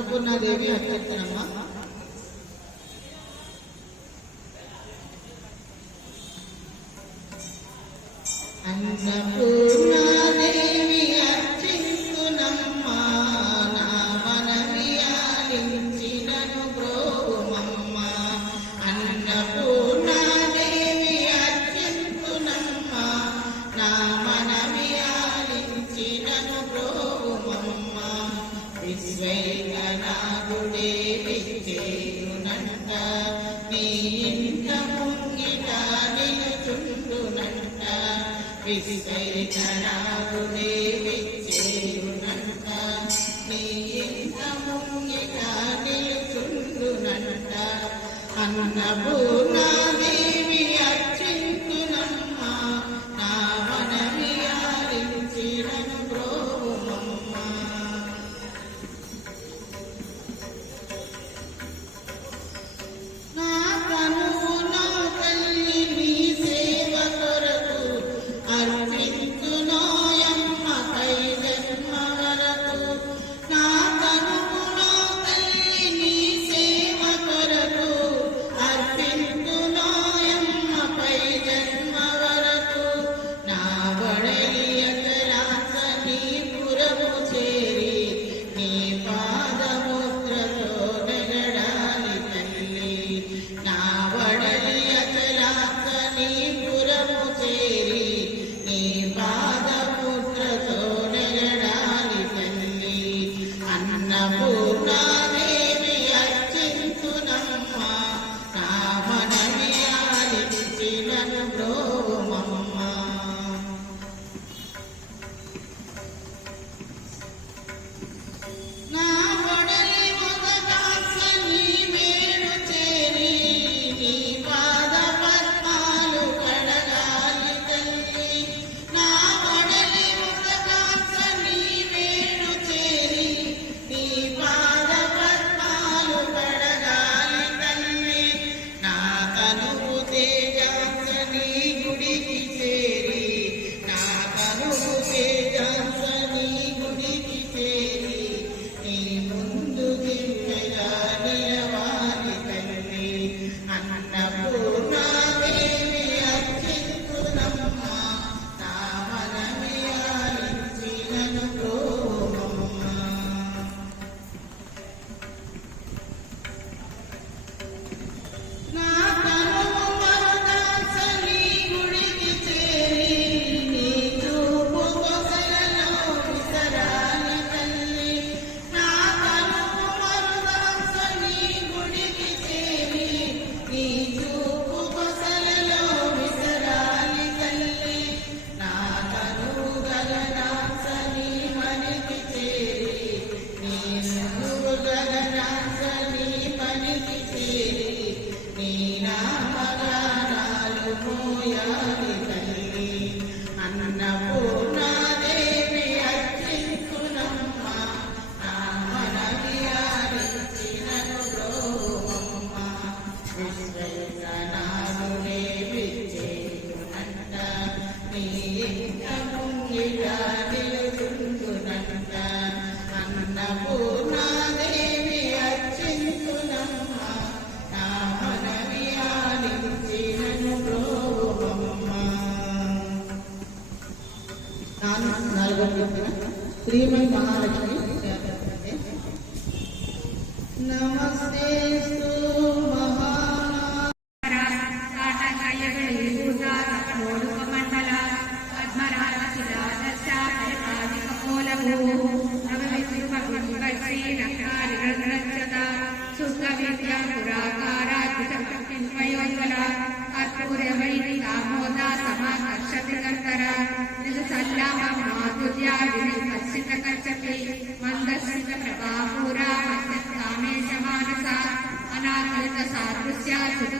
అన్నపూర్ణాదేవి అభ్యర్థనమ్మ. అన్నపూర్ణాదేవి అర్చించునమ్మ నా మనవి ఆలించినను బ్రోమమ్మ. అన్నపూర్ణాదేవి అర్చించునమ్మ నా మనవి ఆలించినను బ్రోమమ్మ. విశ్వైకనాథుడే విచ్చేయునంట నీ ఇంట ముంగిట నిలుచుండునంట. విశ్వైకనాథుడే విచ్చేయునంట నీ ఇంట ముంగిట నిలుచుండునంట. అన్నపూర్ణాదేవి అర్చించునమ్మ నా మనవి ఆలించినను బ్రోమమ్మ. నా కనువు నా తల్లి నీ సేవ కొరకు అర్పించునోయమ్మ పై జన్మ వరకు. నా కనువు నా తల్లి నీ సేవ కొరకు అర్పించునోయమ్మ పై జన్మ వరకు. నా వడలి అతరాస నీ పురము చేరి నీ పాదముద్రతో నెగడాలి తల్లి. నా వడలి అతరాస నీ పురము చేరి నీ పాదముద్రతో నెగడాలి తల్లి. అన్నపూర్ణాదేవి అర్చించునమ్మ నా మనవి ఆలించినను బ్రోమమ్మ. నా వడలి మొదటాస నీ వేణు చేరి నీ పాద పద్మాలు కడగాలి తల్లి. నా వడలి మొదటాస నీ వేణు చేరి నీ పాద పద్మాలు కడగాలి తల్లి. నా కనువు తేజాస నీ గుడికి చేరి నా కనువు తేజాస నీ గుడికి చేరి నీ ముందు దివ్యగా నిలవాలి తల్లి. అన్నపూర్ణాదేవి అర్చించునమ్మ నా మనవి ఆలించినను బ్రోమమ్మ. నా కనువు మరుదాస నీ గుడికి చేరి నీ చూపు కొసలలో విసరాలి తల్లి. నా కనువు మరుదాస నీ గుడికి చేరి నీ చూపు కొసలలో విసరాలి తల్లి. నా కనువు గగనాస నీ మనికి చేరి నీ నువ్వు గగనాస నీ మనికి చేరి నీ నామగానాలు మోయాలి తల్లి. అన్నపూర్ణాదేవి అర్చించునమ్మ నా మనవి ఆలించినను బ్రోమమ్మ. విశ్వైకనాథుడే విచ్చేయునంట నీ ఇంట ముంగిట నిలుచుండునంట. అన్నపూర్ణాదేవి అర్చించునమ్మ నా మనవి ఆలించినను బ్రోమమ్మ. నాలుగో కీర్తన శ్రీమన్ మహాలక్ష్మి. నమస్తేస్తు మహా మందస్మిత ప్రభాపూరా కామేశ మానస అనాకలిత సాదృశ్య సుఖ